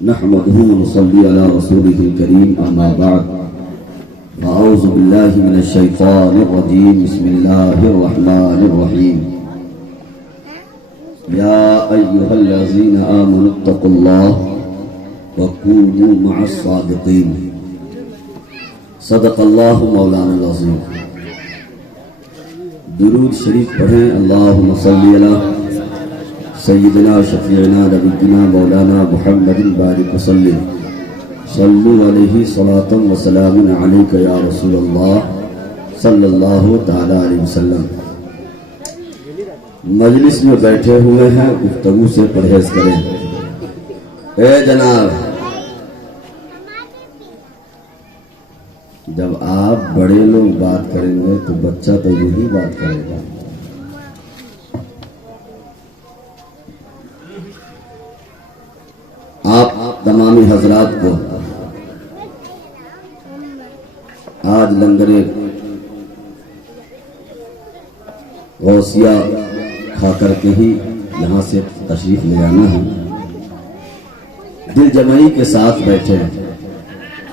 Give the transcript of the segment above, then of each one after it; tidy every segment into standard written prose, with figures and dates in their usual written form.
نحمده ونصلي على رسوله الكريم أما بعد فأعوذ بالله من الشيطان الرجيم بسم الله الرحمن الرحيم يا أيها الذين آمنوا اتقوا الله وكونوا مع الصادقين صدق الله مولانا العظيم. درود شریف پڑھیں. اللہم صلی علی سیدنا شفیعنا نبینا مولانا محمد بارک وسلم صلو علیہ صلاۃ و سلام علیک یا رسول اللہ صلی اللہ تعالی علیہ وسلم. مجلس میں بیٹھے ہوئے ہیں, گفتگو سے پرہیز کریں. اے جناب, جب آپ بڑے لوگ بات کریں گے تو بچہ تو یہی بات کرے گا. آپ تمامی حضرات کو آج لنگر غوثیہ کھا کر کے ہی یہاں سے تشریف لے آنا ہے. دل جمعی کے ساتھ بیٹھے ہیں.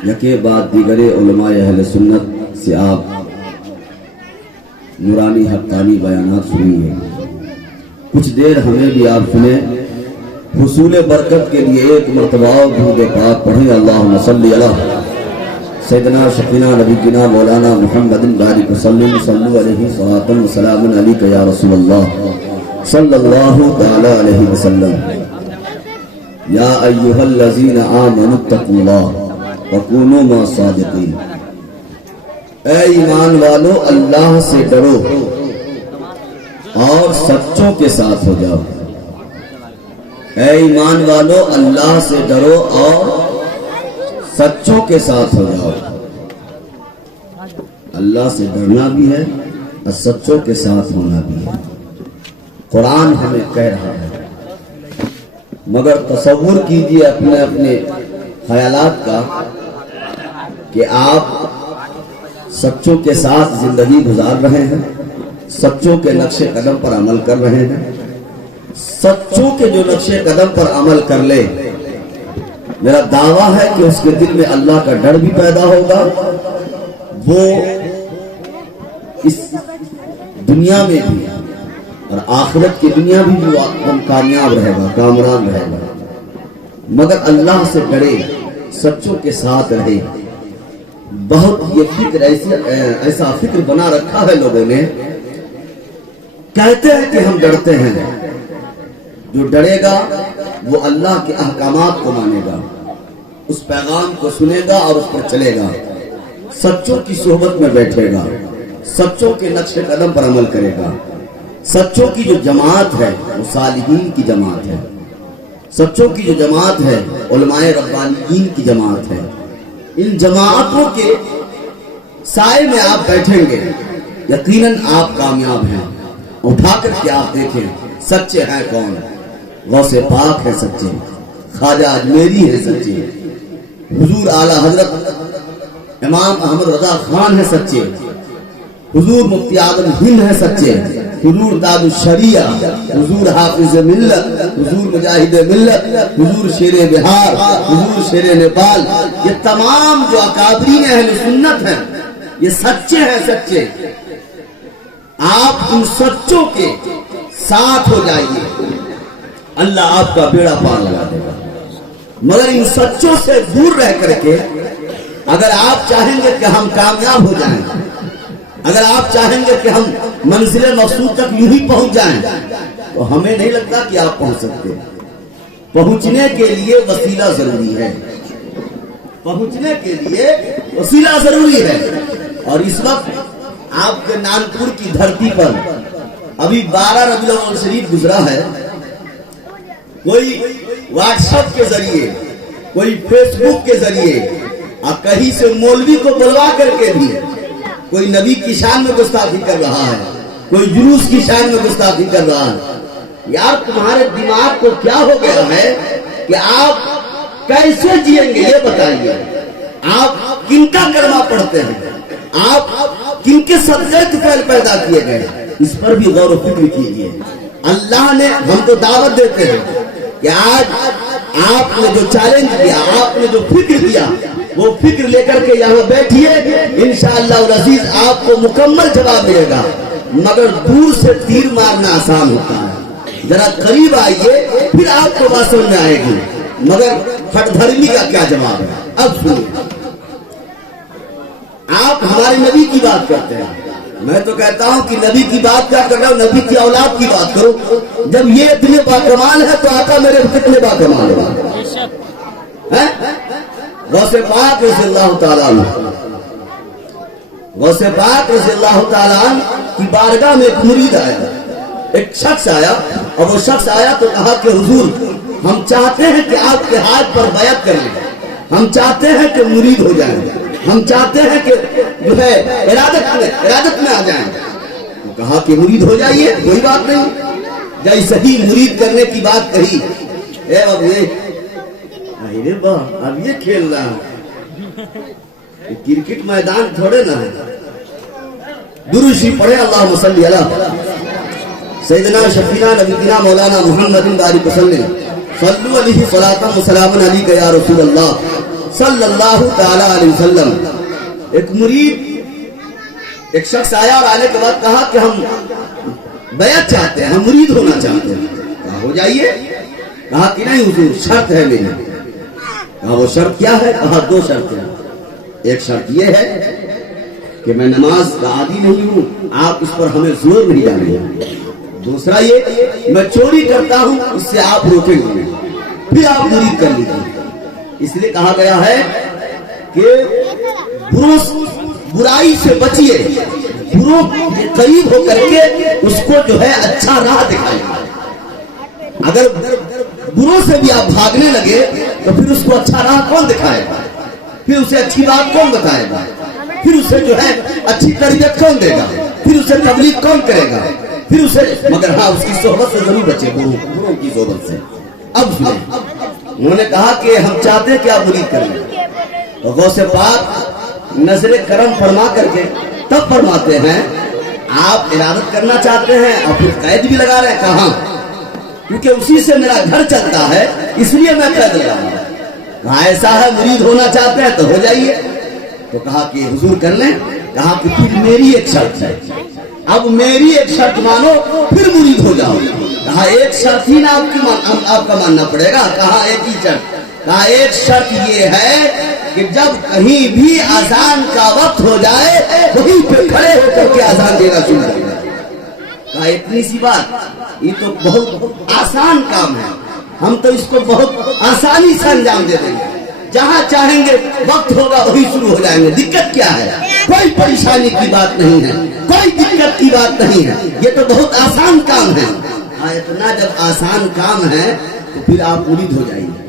یکے بعد دیگر علماء اہل سنت سے آپ نورانی حقانی بیانات سنیے. کچھ دیر ہمیں بھی آپ سنیں. حصول برکت کے لیے ایک مرتبہ درود پاک پڑھیں. اللہم صلی علی سیدنا شفیعنا نبینا مولانا محمد بارک وسلم صلو علیہ صلاۃ و سلام علیک یا رسول اللہ صلی اللہ تعالی علیہ وسلم. یا ایھا الذین آمنوا اتقوا اللہ وَكُونُوا مَعَ الصَّادِقِينَ. اے ایمان والو, اللہ سے ڈرو اور سچوں کے ساتھ ہو جاؤ. اے ایمان والو, اللہ سے ڈرو اور سچوں کے ساتھ ہو جاؤ. اللہ سے ڈرنا بھی ہے اور سچوں کے ساتھ ہونا بھی ہے. قرآن ہمیں کہہ رہا ہے, مگر تصور کیجئے اپنے اپنے خیالات کا کہ آپ سچوں کے ساتھ زندگی گزار رہے ہیں, سچوں کے نقش قدم پر عمل کر رہے ہیں. سچوں کے جو نقش قدم پر عمل کر لے, میرا دعویٰ ہے کہ اس کے دل میں اللہ کا ڈر بھی پیدا ہوگا. وہ اس دنیا میں بھی اور آخرت کی دنیا بھی وہ کامیاب رہے گا, کامران رہے گا. مگر اللہ سے ڈرے, سچوں کے ساتھ رہے. بہت یہ فکر ایسا فکر بنا رکھا ہے لوگوں نے. کہتے ہیں کہ ہم ڈرتے ہیں. جو ڈرے گا وہ اللہ کے احکامات کو مانے گا, اس پیغام کو سنے گا اور اس پر چلے گا, سچوں کی صحبت میں بیٹھے گا, سچوں کے نقش قدم پر عمل کرے گا. سچوں کی جو جماعت ہے وہ صالحین کی جماعت ہے. سچوں کی جو جماعت ہے علماء ربانیین کی جماعت ہے. ان جماعتوں کے سائے میں آپ بیٹھیں گے, یقیناً آپ کامیاب ہیں. اٹھا کر کے آپ دیکھیں سچے ہیں کون. غوث پاک ہے سچے, خواجہ اجمیری ہے سچے, حضور اعلیٰ حضرت امام احمد رضا خان ہے سچے, حضور مفتی اعظم ہند ہے سچے, حضور تاج الشریعہ, حضور حافظ ملت, حضور مجاہد ملت, حضور شیر بہار, حضور شیر نیپال. یہ تمام جو اکابرین اہل سنت ہیں یہ سچے ہیں. سچے آپ ان سچوں کے ساتھ ہو جائیے, اللہ آپ کا بیڑا پار لگا دے گا. مگر ان سچوں سے دور رہ کر کے اگر آپ چاہیں گے کہ ہم کامیاب ہو جائیں, اگر آپ چاہیں گے کہ ہم منزل مقصود تک یوں ہی پہنچ جائیں, تو ہمیں نہیں لگتا کہ آپ پہنچ سکتے. پہنچنے کے لیے وسیلہ ضروری ہے, پہنچنے کے لیے وسیلہ ضروری ہے. اور اس وقت آپ کے نانپور کی دھرتی پر ابھی 12 ربیع الاول شریف گزرا ہے. کوئی واٹس ایپ کے ذریعے, کوئی فیس بک کے ذریعے اور کہیں سے مولوی کو بلوا کر کے بھی کوئی نبی کی شان میں گستاخی کر رہا ہے, کوئی جلوس کی شان میں گستاخی کر رہا ہے. یار تمہارے دماغ کو کیا ہو گیا ہے کہ آپ کیسے جئیں گے یہ بتائیے. آپ کن کا کلمہ پڑھتے ہیں, آپ کن کے صدقے طفیل پیدا کیے گئے, اس پر بھی غور و فکر کیجیے. اللہ نے, ہم تو دعوت دیتے ہیں کہ آج آپ نے جو چیلنج کیا، آپ نے جو فکر دیا، وہ فکر لے کر کے یہاں بیٹھیے، انشاءاللہ العزیز آپ کو مکمل جواب ملے گا۔ مگر دور سے تیر مارنا آسان ہوتا ہے، ذرا قریب آئیے پھر آپ کو بات سمجھ میں آئے گی۔ مگر ہٹ دھرمی کا کیا جواب ہے؟ اب سنیے، آپ ہمارے نبی کی بات کرتے ہیں، میں تو کہتا ہوں کہ نبی کی بات کیا کر رہا ہوں، نبی کی اولاد کی بات کرو۔ جب یہ اتنے باکمال ہے تو آقا میرے کتنے باکمال ہے؟ غوث پاک رضی اللہ تعالیٰ عنہ، غوث پاک رضی اللہ تعالیٰ عنہ کی بارگاہ میں ایک مرید آیا، ایک شخص آیا، اور وہ شخص آیا تو کہا کہ حضور ہم چاہتے ہیں کہ آپ کے ہاتھ پر بیعت کر لیں، ہم چاہتے ہیں کہ مرید ہو جائیں، ہم چاہتے ہیں کہ جو ہے ارادت میں آ جائیں۔ وہ کہا کہ مرید ہو جائیے، کوئی بات نہیں۔ جب صحیح مرید کرنے کی بات کہی، اے بابو اب یہ کھیل رہا ہے، کرکٹ میدان تھوڑے نہ ہے۔ درود شریف پڑھے، اللہم صلی علی سیدنا شفیعنا نبینا مولانا محمد بارک وسلم، صلو علیہ صلاۃ و سلام علیک یا رسول اللہ صلی اللہ تعالی علیہ وسلم۔ ایک مرید، ایک شخص آیا اور آنے کے بعد کہا کہ ہم بیعت چاہتے ہیں، ہم مرید ہونا چاہتے ہیں۔ کہا ہو جائیے، کہا کہ نہیں حضور شرط ہے میری۔ کہا وہ شرط کیا ہے؟ کہا دو شرط ہیں، ایک شرط یہ ہے کہ میں نماز کا عادی نہیں ہوں، آپ اس پر ہمیں زور نہیں ڈالیں گے۔ دوسرا یہ میں چوری کرتا ہوں، اس سے آپ روکیں گے، پھر آپ مرید کر لیجیے۔ اس لیے کہا گیا ہے کہ برائی سے بچیے، بروں کے قریب ہو کر کے اس کو جو ہے اچھا راہ دکھائیں۔ اگر بروں سے بھی آپ بھاگنے لگے تو پھر اس کو اچھا راہ کون دکھائے گا؟ پھر اسے اچھی بات کون بتائے گا؟ پھر اسے جو ہے اچھی تربیت کون دے گا؟ پھر اسے تبلیغ کون کرے گا؟ پھر اسے، مگر ہاں اس کی صحبت سے ضرور بچے، بروں کی صحبت سے۔ اب انہوں نے کہا کہ ہم چاہتے ہیں کہ آپ مرید کر لیں۔ تو غوث پاک نظر کرم فرما کر کے تب فرماتے ہیں آپ ارادت کرنا چاہتے ہیں اور پھر قید بھی لگا رہے ہیں؟ کہاں، کیونکہ اسی سے میرا گھر چلتا ہے، اس لیے میں قید لگا رہا ہوں۔ کہا ایسا ہے مرید ہونا چاہتے ہیں تو ہو جائیے۔ تو کہا کہ حضور کر لیں۔ کہا کہ پھر میری ایک شرط ہے، اب میری ایک شرط مانو پھر مرید ہو جاؤ۔ کہا ایک شرط ہی نہ آپ کا ماننا پڑے گا۔ کہا ایک ہی شرط۔ کہا ایک شرط یہ ہے کہ جب کہیں بھی اذان کا وقت ہو جائے وہیں پہ کھڑے ہو کر کے اذان دینا شروع کر دیں۔ کہا اتنی سی بات، یہ تو بہت آسان کام ہے، ہم تو اس کو بہت آسانی سے انجام دے دیں گے، جہاں چاہیں گے وقت ہوگا وہی شروع ہو جائیں گے۔ دقت کیا ہے؟ کوئی پریشانی کی بات نہیں ہے، کوئی دقت کی بات نہیں ہے، یہ تو بہت آسان کام ہے۔ اتنا جب آسان کام ہے تو پھر آپ مرید ہو جائیں گے۔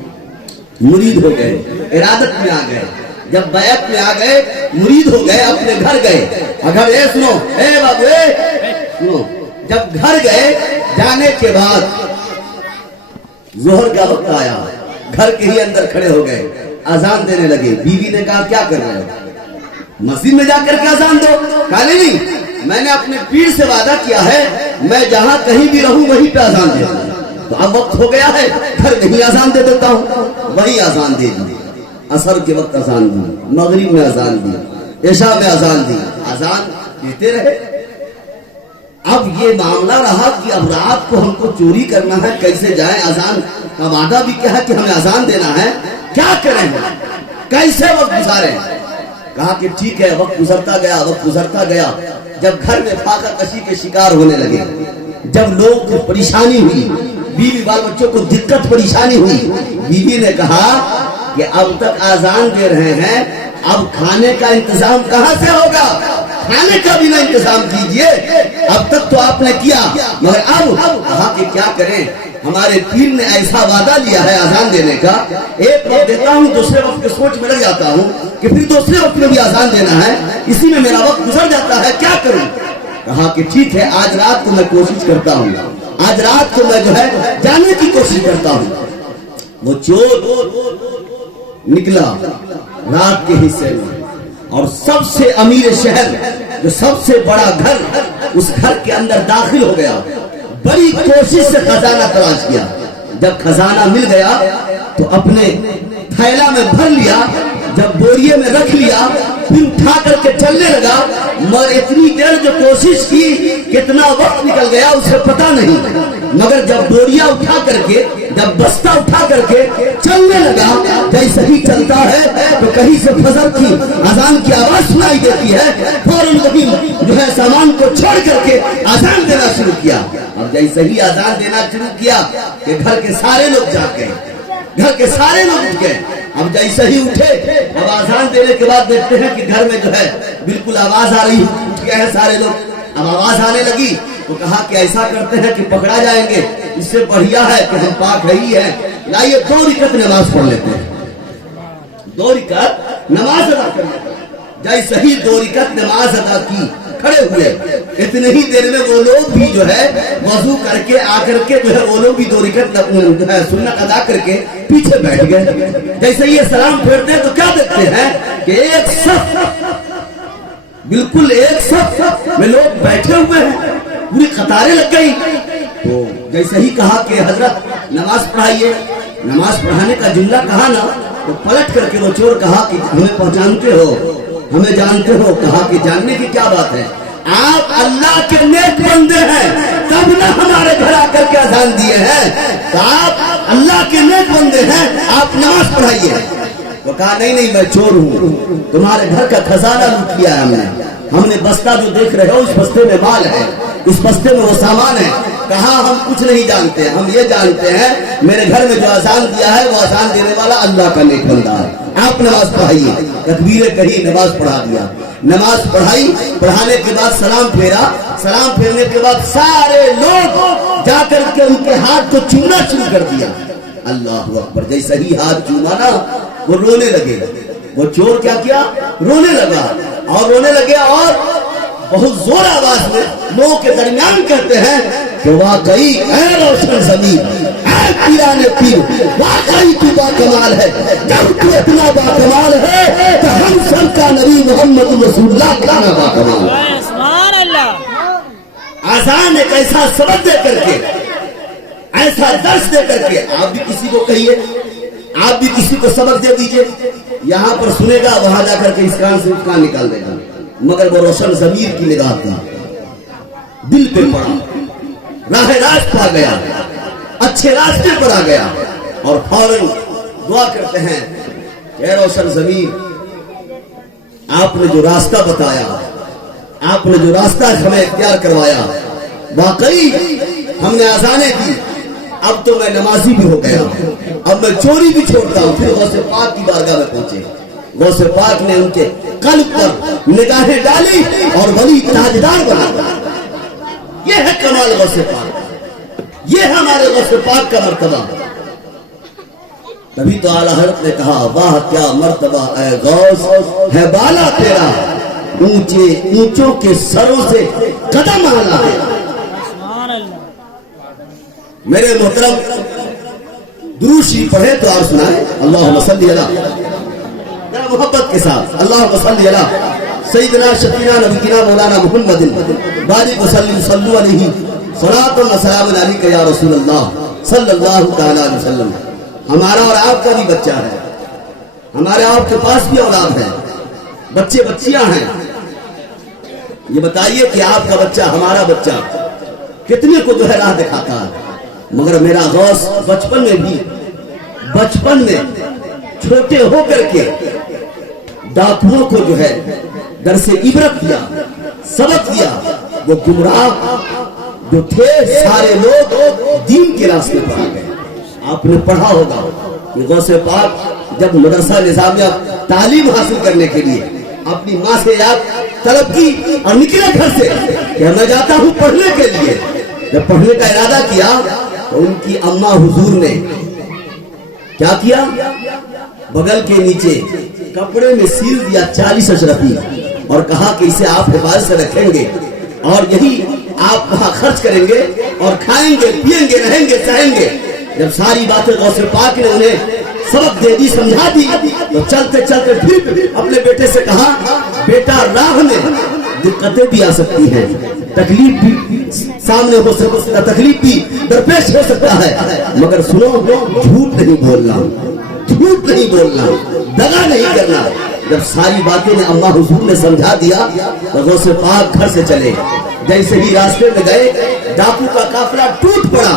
مرید ہو گئے، ارادت میں آ گئے، جب بیعت میں آ گئے، مرید ہو گئے، اپنے گھر گئے۔ اگر سنو اے بابو سنو، جب گھر گئے، جانے کے بعد ظہر کا وقت آیا، گھر کے ہی اندر کھڑے ہو گئے، اذان دینے لگے۔ بیوی نے کہا کیا کر رہے ہو؟ مسجد میں جا کر کے اذان دو۔ کہا نہیں، میں نے اپنے پیر سے وعدہ کیا ہے میں جہاں کہیں بھی رہوں وہیں پہ اذان دے دوں، تو اب وقت ہو گیا ہے گھر نہیں اذان دے دیتا ہوں۔ وہی اذان دے دی، عصر کے وقت اذان دی، مغرب میں اذان دی، عشاء میں اذان دی، اذان دیتے رہے۔ اب یہ معاملہ رہا کہ اب رات کو ہم کو چوری کرنا ہے، کیسے جائیں؟ اذان کا وعدہ بھی کیا ہے کہ ہمیں اذان دینا ہے، کیا کریں گے، کیسے وقت گزاریں؟ کہا کہ ٹھیک ہے، وقت گزرتا گیا، وقت گزرتا گیا۔ جب گھر میں فاقہ کشی کے شکار ہونے لگے، جب لوگ کو پریشانی ہوئی، بیوی بال بچوں کو دقت پریشانی ہوئی، بیوی نے کہا کہ اب تک اذان دے رہے ہیں، اب کھانے کا انتظام کہاں سے ہوگا؟ کھانے کا بھی نہ انتظام کیجئے، اب تک تو آپ نے کیا، مگر اب کہا کہ کیا کریں؟ ہمارے پیر نے ایسا وعدہ لیا ہے اذان دینے کا، ایک وقت دیتا ہوں دوسرے وقت کے سوچ میں لگ جاتا ہوں کہ پھر دوسرے وقت میں بھی اذان دینا ہے، اسی میں میرا وقت گزر جاتا ہے، کیا کروں؟ کہا کہ ٹھیک ہے، آج رات کو میں کوشش کرتا ہوں، آج رات کو میں جو ہے جانے کی کوشش کرتا ہوں۔ وہ چور نکلا رات کے حصے میں، اور سب سے امیر شہر، جو سب سے بڑا گھر، اس گھر کے اندر داخل ہو گیا، بڑی کوشش سے خزانہ تلاش کیا، جب خزانہ مل گیا تو اپنے تھیلا میں بھر لیا, جب بوریے میں رکھ لیا پھر اٹھا کر کے چلنے لگا, مگر اتنی دیر جو کوشش کی کتنا وقت نکل گیا اسے پتا نہیں, مگر جب بوریا اٹھا کر کے, جب بستہ اٹھا کر کے چلنے لگا, جیسے ہی چلتا ہے تو کہیں سے فجر کی اذان کی آواز سنائی دیتی ہے, فوراً وہی جو ہے سامان کو چھوڑ کر کے اذان دینا شروع کیا. اور جیسے ہی اذان دینا شروع کیا کہ گھر کے سارے لوگ جاگ گئے, گھر کے سارے لوگ اٹھ گئے. اب جیسے ہی اٹھے, اب آزان دینے کے بعد دیکھتے ہیں کہ گھر میں جو ہے بالکل آواز آ رہی ہے, اٹھ گئے ہیں سارے لوگ. اب آواز آنے لگی تو کہا کہ ایسا کرتے ہیں کہ پکڑا جائیں گے, اس سے بڑھیا ہے کہ ہم پاک ہی ہیں, لائیے 2 رکعت نماز پڑھ لیتے ہیں, 2 رکعت نماز ادا کر لیتے ہیں. جیسے ہی 2 رکعت نماز ادا کی, کھڑے ہوئے, اتنے ہی دیر میں وہ لوگ بھی جو ہے وضو کر کے آ کر کے جو ہے وہ لوگ بھی 2 رکعت سنت ادا کر کے پیچھے بیٹھ گئے. جیسے یہ سلام پھیرتے ہیں تو کیا دیکھتے ہیں کہ ایک صف, بالکل ایک صف میں لوگ بیٹھے ہوئے ہیں, پوری قطاریں لگ گئی. تو جیسے ہی کہا کہ حضرت نماز پڑھائیے, نماز پڑھانے کا جملہ کہا نا, تو پلٹ کر کے وہ چور کہا کہ ہمیں پہچانتے ہو, ہمیں جانتے ہو. کہا کہ جاننے کی کیا بات ہے, آپ اللہ کے نیک بندے ہیں تب نہ ہمارے گھر آ کر کے اذان دیے ہیں, تو آپ اللہ کے نیک بندے ہیں, آپ نماز پڑھائیے. وہ کہا نہیں میں چور ہوں, تمہارے گھر کا خزانہ لوٹ لیا ہے ہم نے بستہ جو دیکھ رہے ہو اس بستے میں مال ہے, اس بستے میں وہ سامان ہے. کہا ہم کچھ نہیں جانتے, ہم یہ جانتے ہیں میرے گھر میں جو اذان دیا ہے وہ اذان دینے والا اللہ کا نیک بندہ ہے, آپ نماز پڑھائیے. تکبیریں کہی, نماز پڑھا دیا, نماز پڑھائی. پڑھانے کے بعد سلام پھیرا, سلام پھیرنے کے بعد سارے لوگ جا کر کے ان کے ہاتھ کو چومنا شروع کر دیا. اللہ اکبر. جیسے ہی ہاتھ چوما نا وہ رونے لگے, وہ چور کیا کیا, رونے لگا, اور رونے لگے اور بہت زور آواز میں لوگوں کے درمیان کہتے ہیں کہ واقعی اے روشن زمین, اے پیران پیر, واقعی تو با کمال ہے. جب تو اتنا با کمال ہے تو ہم سب کا نبی محمد رسول اللہ کتنا با کمال ہے. سبحان اللہ. آزان ایک ایسا سبق دے کر کے, ایسا درس دے کر کے, آپ بھی کسی کو کہیے, آپ بھی کسی کو سبق دے دیجئے, یہاں پر سنے گا, وہاں جا کر کے اس کان سے اس کان نکال دے گا, مگر وہ روشن ضمیر کی نگاہ تھی, دل پہ پڑا, راہ راست پا گیا, اچھے راستے پر آ گیا, اور فوراً دعا کرتے ہیں کہ اے روشن ضمیر, آپ نے جو راستہ بتایا, آپ نے جو راستہ ہمیں اختیار کروایا, واقعی ہم نے آزانے دی, اب تو میں نمازی بھی ہو گیا, اب میں چوری بھی چھوڑتا ہوں. پھر غوث پاک کی بارگاہ میں پہنچے, غوث پاک نے ان کے قلب پر نگاہیں ڈالی اور ولی تاجدار بنا. یہ ہے کمال غوث پاک, یہ ہے ہمارے غوث پاک کا مرتبہ. تبھی تو اعلیٰ حضرت نے کہا واہ کیا مرتبہ اے غوث ہے بالا تیرا, اونچے اونچوں کے سروں سے قدم آنا ہے. میرے محترم درود شریف پڑھے تو آپ سنائیں اللہم صلی علی, محبت کے ساتھ اللہم صلی علی سیدنا شفیعنا نبینا مولانا محمد بارک وسلم صلو علیہ صلاۃ و سلام علیک یا رسول اللہ صلی اللہ تعالی علیہ وسلم. ہمارا اور آپ کا بھی بچہ ہے, ہمارے آپ کے پاس بھی اولاد ہے, بچے بچیاں ہیں. یہ بتائیے کہ آپ کا بچہ, ہمارا بچہ کتنے کو جو ہے راہ دکھاتا ہے, مگر میرا غوث بچپن میں بھی, بچپن میں چھوٹے ہو کر کے ڈاکوؤں کو جو ہے درس عبرت دیا, سبق دیا. وہ گمراہ جو تھے سارے لوگ دین کے راستے پر آ گئے. آپ نے پڑھا ہوگا کہ غوث پاک جب مدرسہ نظامیہ تعلیم حاصل کرنے کے لیے اپنی ماں سے یاد طلب کی اور نکلے گھر سے کہ میں جاتا ہوں پڑھنے کے لیے, جب پڑھنے کا ارادہ کیا تو ان کی اماں حضور نے کیا کیا, بغل کے نیچے کپڑے میں سیل دیا 40 اشرفی اور کہا کہ اسے آپ حفاظت سے رکھیں گے اور یہی آپ وہاں خرچ کریں گے اور کھائیں گے, پیئیں گے, رہیں گے, سہیں گے. جب ساری باتیں غوث پاک نے انہیں سبق دے دی, سمجھا دی, تو چلتے چلتے پھر اپنے بیٹے سے کہا بیٹا راہ میں دقتیں بھی آ سکتی ہیں, تکلیف بھی سامنے ہو سکتا، تکلیف بھی درپیش ہو سکتا ہے، مگر سنو جھوٹ نہیں بولنا، جھوٹ نہیں بولنا، دغا نہیں کرنا۔ جب ساری باتیں نے اما حضور نے سمجھا دیا تو غوث پاک گھر سے چلے۔ جیسے ہی راستے میں گئے ڈاکو کا قافلہ ٹوٹ پڑا،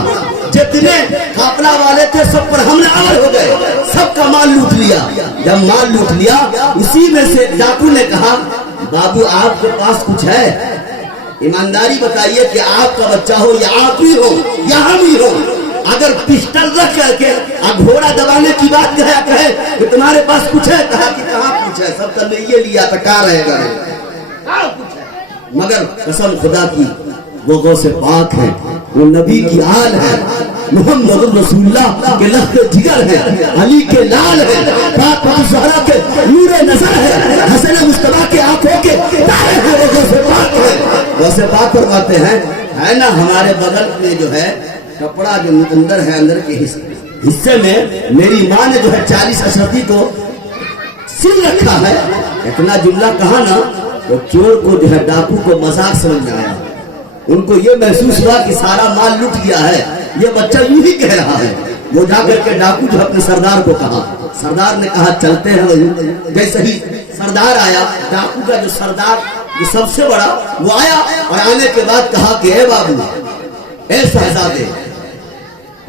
جتنے قافلہ والے تھے سب پر حملہ آور ہو گئے، سب کا مال لوٹ لیا۔ جب مال لوٹ لیا اسی میں سے ڈاکو نے کہا بابو آپ کے پاس کچھ ہے؟ ایمانداری بتائیے کہ آپ کا بچہ ہو یا آپ ہی ہو یا ہم ہی ہو، اگر پسٹل رکھ کر کے گھوڑا دبانے کی بات کہے کہ تمہارے پاس کچھ ہے، کہا کہ کہاں کچھ ہے، سب نے یہ لیا تو کہاں رہے گا، مگر قسم خدا کی وہ غوث پاک ہے، وہ نبی کی آل ہے، محمد رسول اللہ کے لخت جگر ہے، علی کے لال ہے، پاک زہرا کے نور نظر ہے، حسن مصطفیٰ کے آنکھوں کے تارے ہیں، وہ غوث پاک ہے۔ غوث پاک فرماتے ہیں ہے نا ہمارے بغل میں جو ہے کپڑا جو اندر ہے، اندر کے حصے میں میری ماں نے جو ہے 40 اشرفی کو سل رکھا ہے۔ اتنا جملہ کہا نا تو چور کو جو ہے ڈاکو کو مذاق سمجھ میں آیا، ان کو یہ محسوس ہوا کہ سارا مال لٹ گیا ہے، یہ بچہ یوں ہی کہہ رہا ہے۔ وہ جا کر کے ڈاکو جو اپنے سردار کو کہا، سردار نے کہا چلتے ہیں۔ جیسے ہی سردار آیا، ڈاکو کا جو سردار جو سب سے بڑا وہ آیا، اور آنے کے بعد کہا کہ اے بابو، اے شہزادے،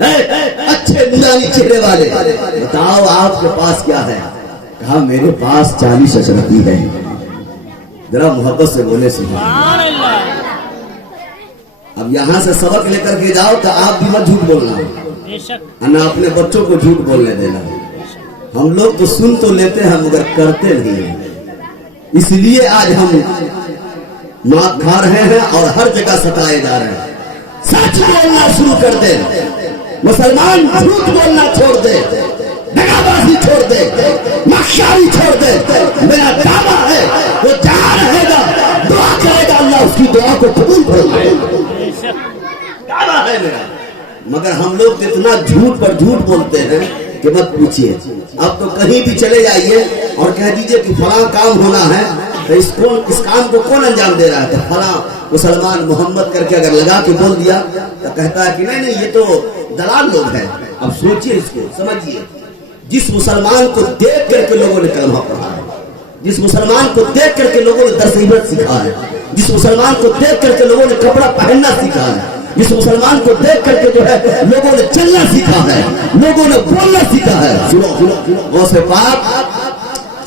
اچھے نورانی چہرے والے، بتاؤ آپ کے پاس کیا ہے؟ کہا میرے پاس 40 اشرفی ہے۔ ذرا محبت سے بولے سبحان اللہ۔ اب یہاں سے سبق لے کر کے جاؤ تو آپ بھی مت جھوٹ بولنا، نہ اپنے بچوں کو جھوٹ بولنے دینا۔ ہم لوگ تو سن تو لیتے ہیں مگر کرتے نہیں ہیں، اس لیے آج ہم مات کھا رہے ہیں اور ہر جگہ ستائے جا رہے ہیں۔ سچ بولنا شروع کر دے، مسلمان جھوٹ بولنا چھوڑ دے، دغا بازی چھوڑ دے، مکاری چھوڑ دے۔ میرا دعویٰ ہے وہ جہاں رہے گا دعا کرے گا، اللہ اس کی دعا کو قبول فرمائے گا، دعویٰ ہے میرا۔ مگر ہم لوگ اتنا جھوٹ پر جھوٹ بولتے ہیں کہ مت پوچھیے۔ اب تو کہیں بھی چلے جائیے اور کہہ دیجئے کہ فلاں کام ہونا ہے تو اس کام کو کون انجام دے رہا ہے؟ تو فلاں مسلمان محمد کر کے اگر لگا کے بول دیا تو کہتا ہے کہ نہیں نہیں یہ تو دلال لوگ ہیں۔ اب سوچئے، اس کو سمجھیے، جس مسلمان کو دیکھ کر کے لوگوں نے کلمہ پڑھا ہے، جس مسلمان کو دیکھ کر کے لوگوں نے درس عبرت سکھا ہے، جس مسلمان کو دیکھ کر کے لوگوں نے کپڑا پہننا سکھا ہے، جس مسلمان کو دیکھ کر کے جو ہے لوگوں نے چلنا سیکھا ہے، لوگوں نے بولنا سیکھا ہے۔ غوث پاک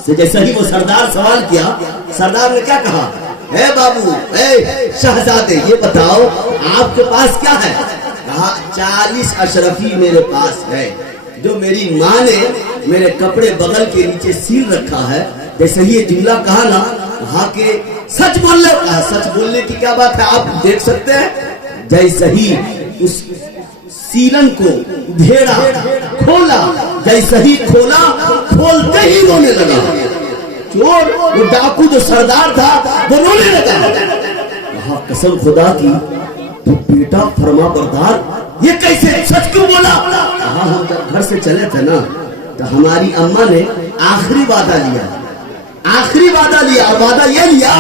سے جیسے ہی وہ سردار سوال کیا، سردار نے کیا کہا؟ اے بابو، اے شہزادے، یہ بتاؤ آپ کے پاس کیا ہے؟ کہا 40 اشرفی میرے پاس ہے، جو میری ماں نے میرے کپڑے بغل کے نیچے سیل رکھا ہے۔ جیسے ہی یہ جملہ کہا نا، کہا کہ سچ بولنے، کہا سچ بولنے کی کیا بات ہے، آپ دیکھ سکتے ہیں۔ جیسے ہی اس سیلن کو ڈھیڑا کھولا، جیسے ہی کھولا، کھولتے ہی رونے لگا۔ چور وہ ڈاکو جو سردار تھا وہ رونے لگا۔ کہا قسم خدا کی تو بیٹا فرما بردار، یہ کیسے سچ کیوں بولا؟ کہا ہم جب گھر سے چلے تھے نا تو ہماری اماں نے آخری وعدہ لیا، آخری وعدہ لیا، اور وعدہ یہ لیا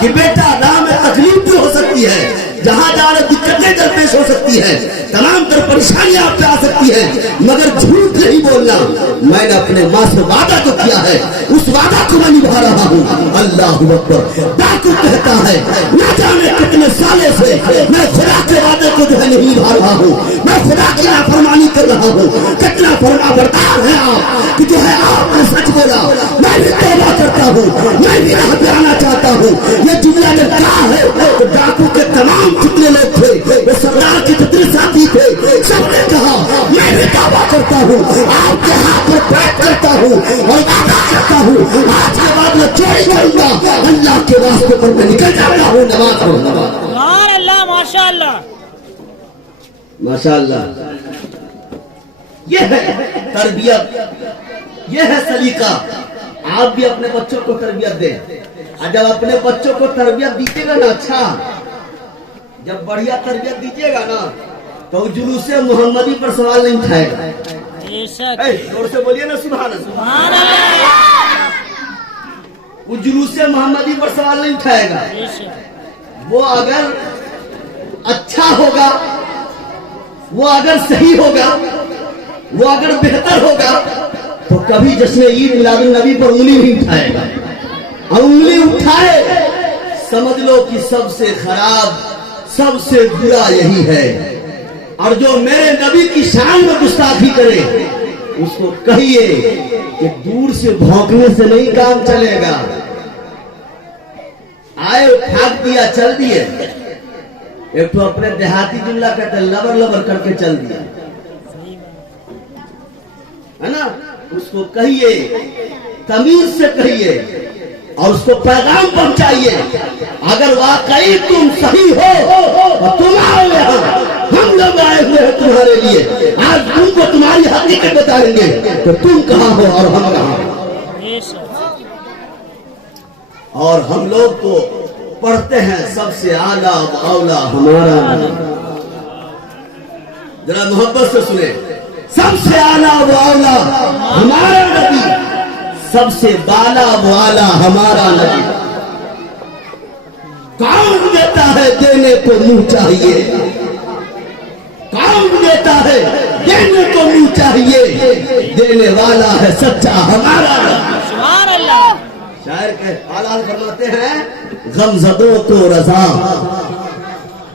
کہ بیٹا راہ میں تکلیف بھی ہو سکتی ہے، جہاں جانے دقتیں درپیش ہو سکتی ہے، تمام تر پریشانیاں آپ پہ آ سکتی ہیں، مگر جھوٹ نہیں بولنا۔ میں نے اپنے ماں سے وعدہ تو کیا ہے، اس وعدہ کو میں نبھا رہا ہوں۔ اللہ اکبر۔ ڈاکو کہتا ہے نہ جانے کتنے سالوں سے میں خدا کے وعدے کو جو ہے نہیں نبھا رہا ہوں، میں خدا کی نافرمانی کر رہا ہوں۔ کتنا فرما بردار ہے آپ کہ جو ہے آپ نے سچ بولا، میں بھی توبہ کرتا ہوں، میں بھی راہ پہ آنا چاہتا ہوں۔ یہ جملہ نے کہا ہے تو ڈاکو کے تمام جتنے لوگ تھے، وہ سردار کے جتنے ساتھی تھے، سب نے کہا میں بھی توبہ کرتا ہوں، آپ کے ہاتھ پر بیعت کرتا ہوں اور وعدہ کرتا ہوں آج کے بعد میں چوری کروں گا، اللہ کے راستے پر میں نکل جاتا ہوں۔ نماز پڑھوں گا۔ سبحان اللہ، ماشاء اللہ، ماشاء اللہ۔ یہ ہے تربیت، یہ ہے سلیقہ۔ آپ بھی اپنے بچوں کو تربیت دیں، اور جب اپنے بچوں کو تربیت دیجیے گا نا، اچھا جب بڑھیا تربیت دیجیے گا نا تو جلوس محمدی پر سوال نہیں اٹھائے گا۔ زور سے بولیے نا سبحان اللہ۔ وہ جلوس محمدی پر سوال نہیں اٹھائے گا۔ وہ اگر اچھا ہوگا، وہ اگر صحیح ہوگا، وہ اگر بہتر ہوگا تو کبھی جشن عید میلاد النبی پر انگلی نہیں اٹھائے گا. اور انگلی اٹھائے سمجھ لو کہ سب سے خراب، سب سے برا یہی ہے. اور جو میرے نبی کی شان میں گستاخی کرے اس کو کہیے کہ دور سے بھونکنے سے نہیں کام چلے گا. آئے پھاک دیا چل دیے. ایک تو اپنے دیہاتی جملہ کہتے لبر لبر کر کے چل دیا ہے نا. اس کو کہیے، تمیز سے کہیے اور اس کو پیغام پہنچائیے. اگر واقعی تم صحیح ہو تو تم آؤ یہاں، ہم لوگ آئے ہوئے ہیں تمہارے لیے. آج تم کو تمہاری حقیقت بتائیں گے کہ تم کہاں ہو اور ہم کہاں ہو. اور ہم لوگ تو پڑھتے ہیں سب سے اعلیٰ اولا ہمارا نبی. ذرا محبت سے سنیں. سب سے اعلیٰ و اولا ہمارا نبی، سب سے بالا و اعلیٰ ہمارا نبی. کون دیتا ہے دینے کو منہ چاہیے، کون دیتا ہے دینے کو منہ چاہیے. دینے والا ہے سچا ہمارا نبی. سبحان اللہ. شاعر کے اعلان فرماتے ہیں غمزدوں کو رضا،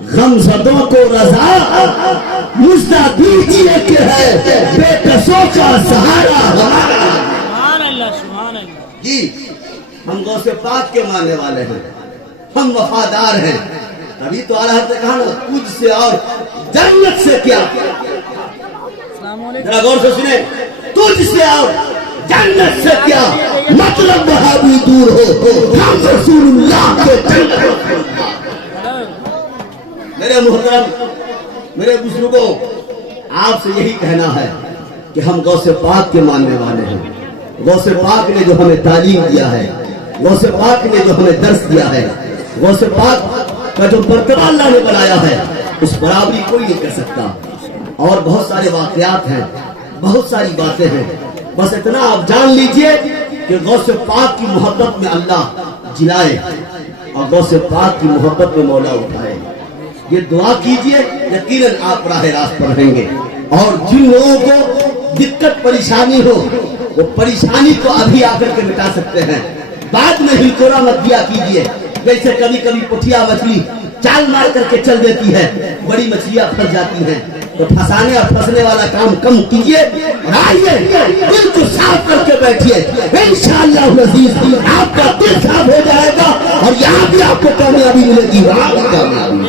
غمزدوں کو رضا مجدہ دیجیے کہ ہے بے کسوں کا سہارا ہمارا. سبحان اللہ. سبحان اللہ. جی ہم غوث پاک کے ماننے والے ہیں، ہم وفادار ہیں. ابھی تو اعلیٰ حضرت نے کہا نا تجھ سے اور جنت سے کیا. السلام علیکم. ذرا غور سے سنیں. تجھ سے اور جنت سے کیا مطلب وہاں بھی دور ہو، ہم رسول اللہ کے جنت. میرے محترم، میرے بزرگوں، آپ سے یہی کہنا ہے کہ ہم غوث پاک کے ماننے والے ہیں. غوث پاک نے جو ہمیں تعلیم دیا ہے، غوث پاک نے جو ہمیں درس دیا ہے، غوث پاک کا جو مرتبہ اللہ نے بنایا ہے اس برابری کوئی نہیں کر سکتا. اور بہت سارے واقعات ہیں، بہت ساری باتیں ہیں. بس اتنا آپ جان لیجئے کہ غوث پاک کی محبت میں اللہ جلائے اور غوث پاک کی محبت میں مولا اٹھائے. یہ دعا کیجئے، یقیناً آپ راہ راست پر رہیں گے. اور جن لوگوں کو دقت پریشانی ہو وہ پریشانی کو ابھی آ کر کے مٹا سکتے ہیں. بعد میں ہلکورا مت دیا کیجئے. جیسے کبھی کبھی پٹھیا مچھلی چال مار کر کے چل دیتی ہے، بڑی مچھلیاں پھنس جاتی ہیں. تو پھنسانے اور پھنسنے والا کام کم کیجئے اور آئیے دل کو صاف کر کے بیٹھیے. انشاءاللہ العزیز آپ کا دل صاف ہو جائے گا اور یہاں بھی آپ کو کامیابی ملے گی، وہاں بھی کامیابی.